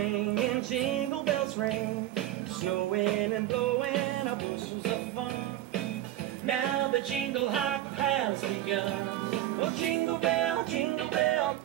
swinging, jingle bells ring, snowing and blowing our bushels of fun. Now the jingle hop has begun. Oh, jingle bell, jingle bell.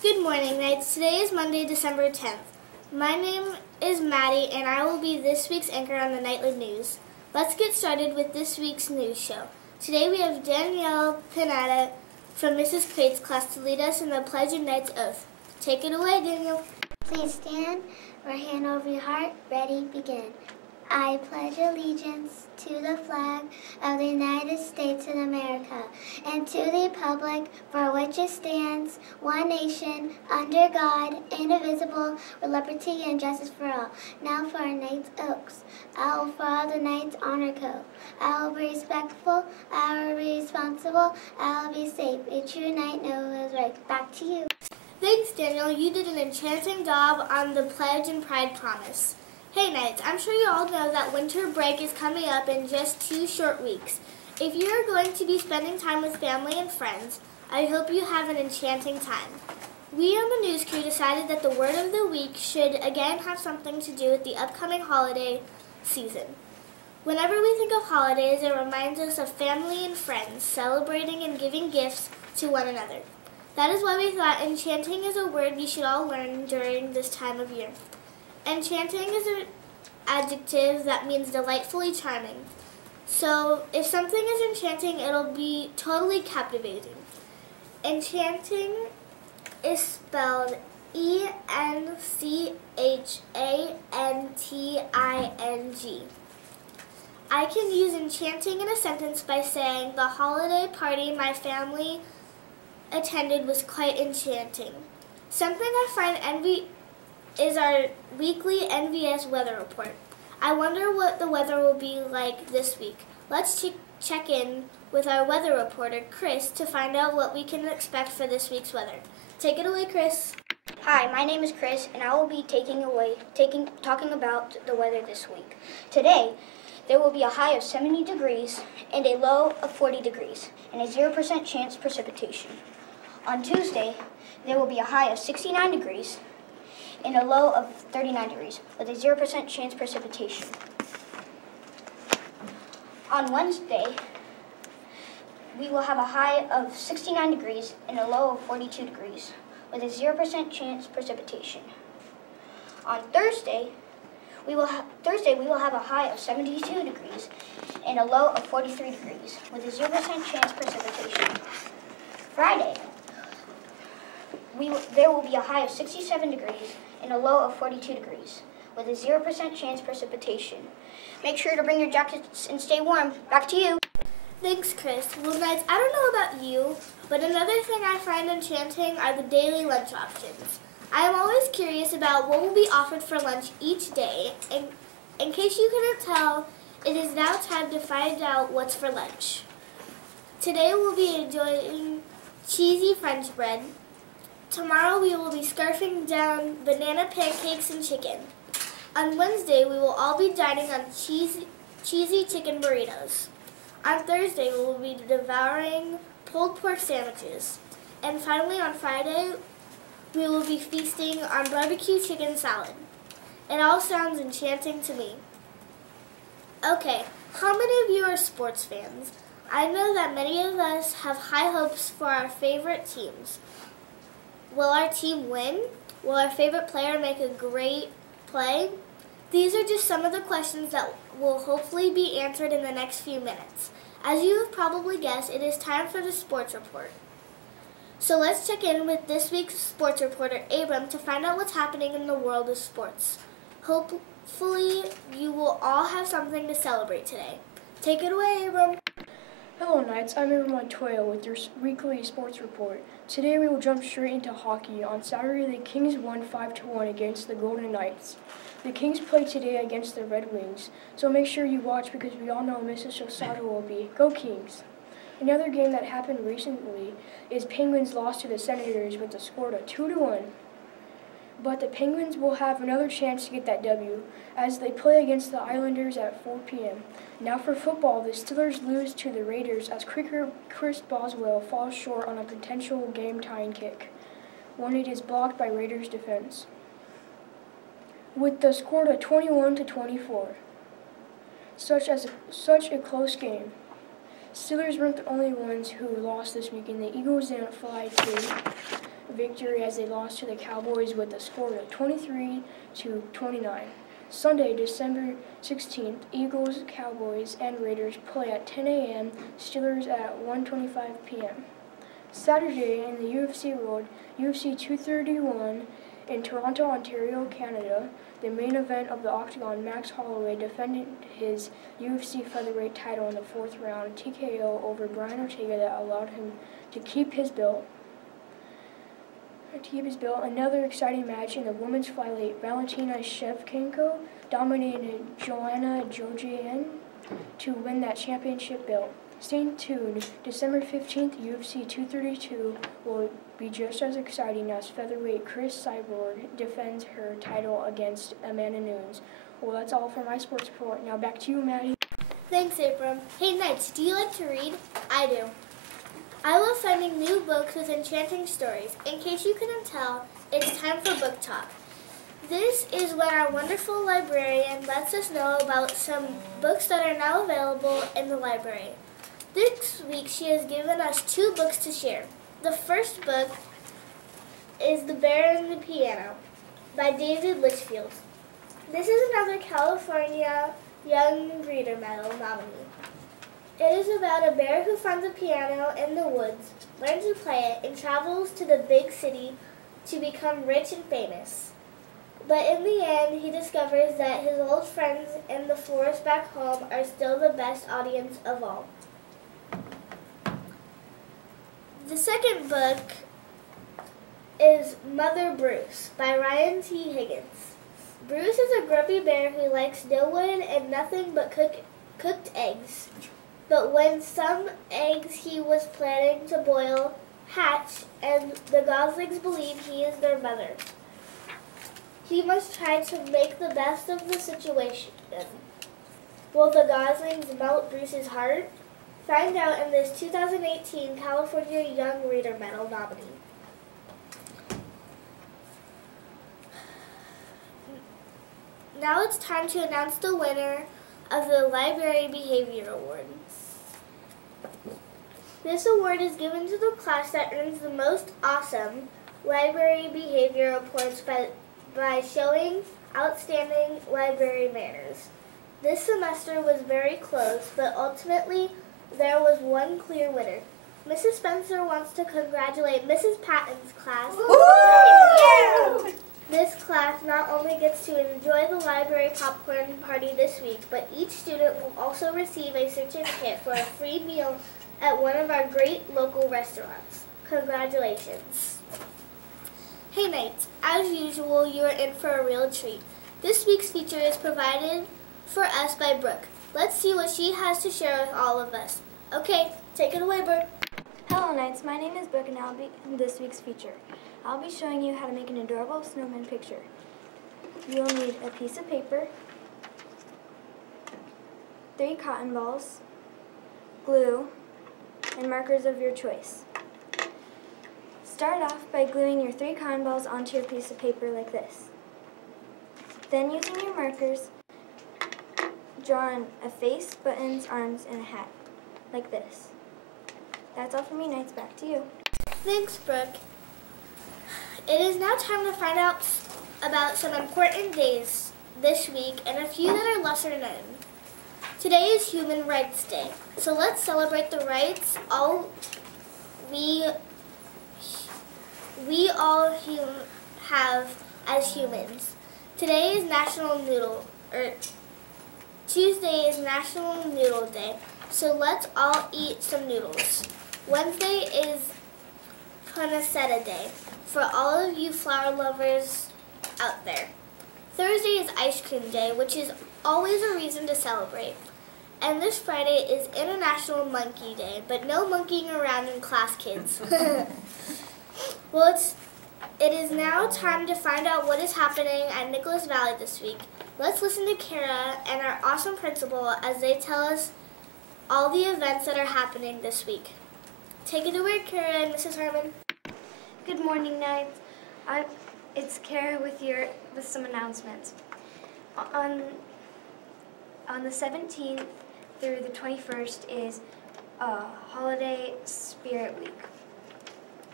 Good morning, Knights. Today is Monday, December 10th. My name is Maddie, and I will be this week's anchor on the Nightly News. Let's get started with this week's news show. Today we have Danielle Pinata from Mrs. Crate's class to lead us in the Pledge and Knight's Oath. Take it away, Danielle. Please stand, right hand over your heart, ready, begin. I pledge allegiance to the flag of the United States of America and to the republic for which it stands, one nation, under God, indivisible, with liberty and justice for all. Now for our Knight's Oaths. I will follow the Knight's honor code. I will be respectful. I will be responsible. I will be safe. A true knight knows what is right. Back to you. Thanks, Danielle. You did an enchanting job on the Pledge and Pride Promise. Hey Knights, I'm sure you all know that winter break is coming up in just 2 short weeks. If you are going to be spending time with family and friends, I hope you have an enchanting time. We on the news crew decided that the word of the week should again have something to do with the upcoming holiday season. Whenever we think of holidays, it reminds us of family and friends celebrating and giving gifts to one another. That is why we thought enchanting is a word you should all learn during this time of year. Enchanting is an adjective that means delightfully charming. So if something is enchanting, it'll be totally captivating. Enchanting is spelled E-N-C-H-A-N-T-I-N-G. I can use enchanting in a sentence by saying, the holiday party my family attended was quite enchanting. Something I find is our weekly NVES weather report. I wonder what the weather will be like this week. Let's check in with our weather reporter, Chris, to find out what we can expect for this week's weather. Take it away, Chris. Hi, my name is Chris, and I will be talking about the weather this week. Today, there will be a high of 70 degrees and a low of 40 degrees, and a 0% chance precipitation. On Tuesday, there will be a high of 69 degrees and a low of 39 degrees, with a 0% chance precipitation. On Wednesday, we will have a high of 69 degrees and a low of 42 degrees, with a 0% chance precipitation. On Thursday, we will have a high of 72 degrees and a low of 43 degrees, with a 0% chance precipitation. Friday, there will be a high of 67 degrees and a low of 42 degrees, with a 0% chance precipitation. Make sure to bring your jackets and stay warm. Back to you. Thanks, Chris. Well, Knights, I don't know about you, but another thing I find enchanting are the daily lunch options. I am always curious about what will be offered for lunch each day, and in case you couldn't tell, it is now time to find out what's for lunch. Today we'll be enjoying cheesy French bread. Tomorrow we will be scarfing down banana pancakes and chicken. On Wednesday we will all be dining on cheesy chicken burritos. On Thursday we will be devouring pulled pork sandwiches. And finally on Friday we will be feasting on barbecue chicken salad. It all sounds enchanting to me. Okay, how many of you are sports fans? I know that many of us have high hopes for our favorite teams. Will our team win? Will our favorite player make a great play? These are just some of the questions that will hopefully be answered in the next few minutes. As you have probably guessed, it is time for the sports report. So let's check in with this week's sports reporter, Abram, to find out what's happening in the world of sports. Hopefully, you will all have something to celebrate today. Take it away, Abram. Hello Knights, I'm Abram Montoya with your weekly sports report. Today we will jump straight into hockey. On Saturday, the Kings won 5-1 against the Golden Knights. The Kings play today against the Red Wings, so make sure you watch because we all know Mrs. Shosado will be. Go Kings! Another game that happened recently is Penguins lost to the Senators with a score of 2-1. But the Penguins will have another chance to get that W as they play against the Islanders at 4 p.m. Now for football, the Steelers lose to the Raiders as kicker Chris Boswell falls short on a potential game-tying kick when it is blocked by Raiders defense. with the score of 21-24. Such a close game. Steelers weren't the only ones who lost this weekend. The Eagles didn't fly to victory as they lost to the Cowboys with a score of 23-29. Sunday, December 16th, Eagles, Cowboys, and Raiders play at 10 a.m., Steelers at 1:25 p.m. Saturday in the UFC world, UFC 231 in Toronto, Ontario, Canada, the main event of the Octagon, Max Holloway defended his UFC featherweight title in the 4th round TKO over Brian Ortega that allowed him to keep his belt. Another exciting match in the women's flyweight, Valentina Shevchenko dominated Joanna Jojian to win that championship belt. Stay tuned. December 15th, UFC 232 will be just as exciting as featherweight Chris Cyborg defends her title against Amanda Nunes. Well, that's all for my sports report. Now back to you, Maddie. Thanks, Abram. Hey, Knights, do you like to read? I do. I love finding new books with enchanting stories. In case you couldn't tell, it's time for book talk. This is when our wonderful librarian lets us know about some books that are now available in the library. This week, she has given us 2 books to share. The first book is The Bear and the Piano by David Litchfield. This is another California Young Reader Medal nominee. It is about a bear who finds a piano in the woods, learns to play it, and travels to the big city to become rich and famous. But in the end, he discovers that his old friends in the forest back home are still the best audience of all. The second book is Mother Bruce by Ryan T. Higgins. Bruce is a grumpy bear who likes no wood and nothing but cooked eggs. But when some eggs he was planning to boil hatch, and the goslings believe he is their mother, he must try to make the best of the situation. Will the goslings melt Bruce's heart? Find out in this 2018 California Young Reader Medal nominee. Now it's time to announce the winner of the Library Behavior Award. This award is given to the class that earns the most awesome library behavior points by showing outstanding library manners. This semester was very close, but ultimately there was one clear winner. Mrs. Spencer wants to congratulate Mrs. Patton's class. Woo! This class not only gets to enjoy the library popcorn party this week, but each student will also receive a certificate for a free meal at one of our great local restaurants. Congratulations. Hey Knights, as usual, you are in for a real treat. This week's feature is provided for us by Brooke. Let's see what she has to share with all of us. Okay, take it away, Brooke. Hello Knights, my name is Brooke and I'll be in this week's feature. I'll be showing you how to make an adorable snowman picture. You'll need a piece of paper, 3 cotton balls, glue, and markers of your choice. Start off by gluing your 3 cotton balls onto your piece of paper like this. Then using your markers, draw on a face, buttons, arms, and a hat, like this. That's all from me, Knights. Back to you. Thanks, Brooke. It is now time to find out about some important days this week and a few that are lesser known. Today is Human Rights Day, so let's celebrate the rights we all have as humans. Today is Tuesday is National Noodle Day, so let's all eat some noodles. Wednesday is Pancetta Day for all of you flower lovers out there. Thursday is Ice Cream Day, which is always a reason to celebrate. And this Friday is International Monkey Day, but no monkeying around in class, kids. Well, it is now time to find out what is happening at Nicholas Valley this week. Let's listen to Kara and our awesome principal as they tell us all the events that are happening this week. Take it away, Kara and Mrs. Harmon. Good morning, Knights. It's Kara with some announcements. On the 17th through the 21st is Holiday Spirit Week.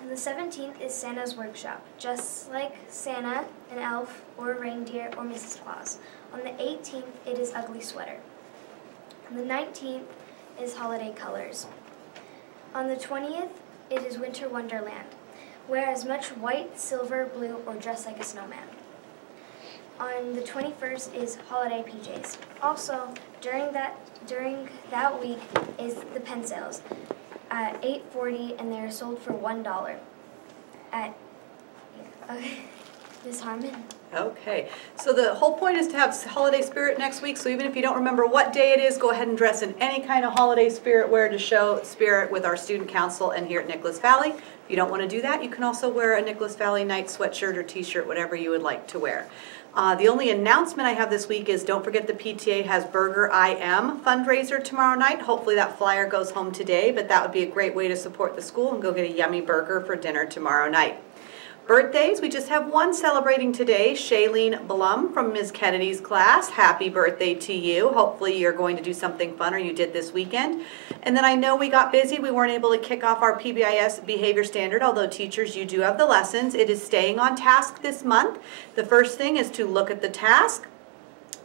On the 17th is Santa's Workshop, just like Santa, an elf, or a reindeer, or Mrs. Claus. On the 18th, it is Ugly Sweater. On the 19th is Holiday Colors. On the 20th, it is Winter Wonderland. Wear as much white, silver, blue, or dress like a snowman. On the 21st is Holiday PJs. Also, during that week is the pen sales at 8:40, and they are sold for $1. Ms. Harmon? Okay, so the whole point is to have holiday spirit next week, so even if you don't remember what day it is, go ahead and dress in any kind of holiday spirit wear to show spirit with our student council and here at Nicholas Valley. If you don't want to do that, you can also wear a Nicholas Valley night sweatshirt or t-shirt, whatever you would like to wear. The only announcement I have this week is don't forget the PTA has Burger I Am fundraiser tomorrow night. Hopefully that flyer goes home today, but that would be a great way to support the school and go get a yummy burger for dinner tomorrow night. Birthdays, we just have one celebrating today, Shailene Blum from Ms. Kennedy's class. Happy birthday to you. Hopefully you're going to do something fun, or you did this weekend. And then I know we got busy. We weren't able to kick off our PBIS behavior standard, although teachers, you do have the lessons. It is staying on task this month. The first thing is to look at the task.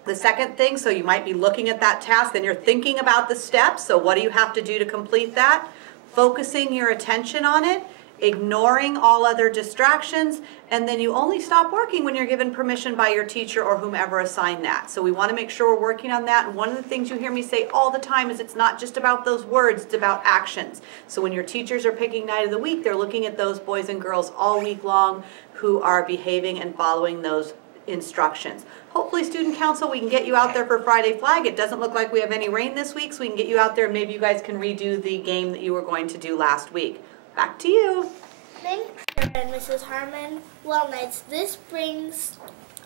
The second thing, so you might be looking at that task, then you're thinking about the steps. So what do you have to do to complete that? Focusing your attention on it, ignoring all other distractions, and then you only stop working when you're given permission by your teacher or whomever assigned that. So we want to make sure we're working on that, and one of the things you hear me say all the time is it's not just about those words, it's about actions. So when your teachers are picking night of the week, they're looking at those boys and girls all week long who are behaving and following those instructions. Hopefully, student council, we can get you out there for Friday Flag. It doesn't look like we have any rain this week, so we can get you out there and maybe you guys can redo the game that you were going to do last week. Back to you. Thanks, Sarah and Mrs. Harmon. Well, Knights, this brings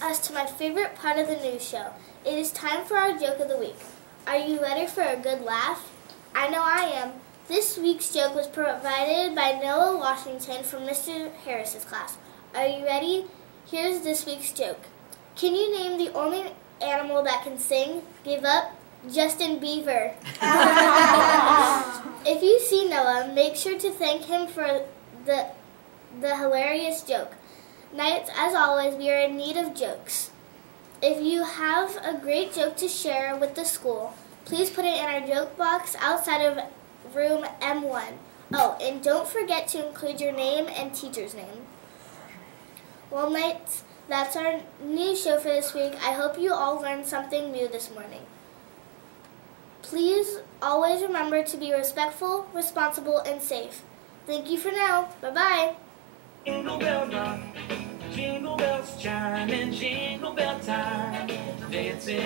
us to my favorite part of the news show. It is time for our joke of the week. Are you ready for a good laugh? I know I am. This week's joke was provided by Noah Washington from Mr. Harris's class. Are you ready? Here's this week's joke. Can you name the only animal that can sing? Give up? Justin Bieber. If you see Noah, make sure to thank him for the hilarious joke. Knights, as always, we are in need of jokes. If you have a great joke to share with the school, please put it in our joke box outside of room M1. Oh, and don't forget to include your name and teacher's name. Well, Knights, that's our news show for this week. I hope you all learned something new this morning. Please always remember to be respectful, responsible, and safe. Thank you for now. Bye-bye. Jingle bell rock, jingle bells chime, and jingle bell time, dancing.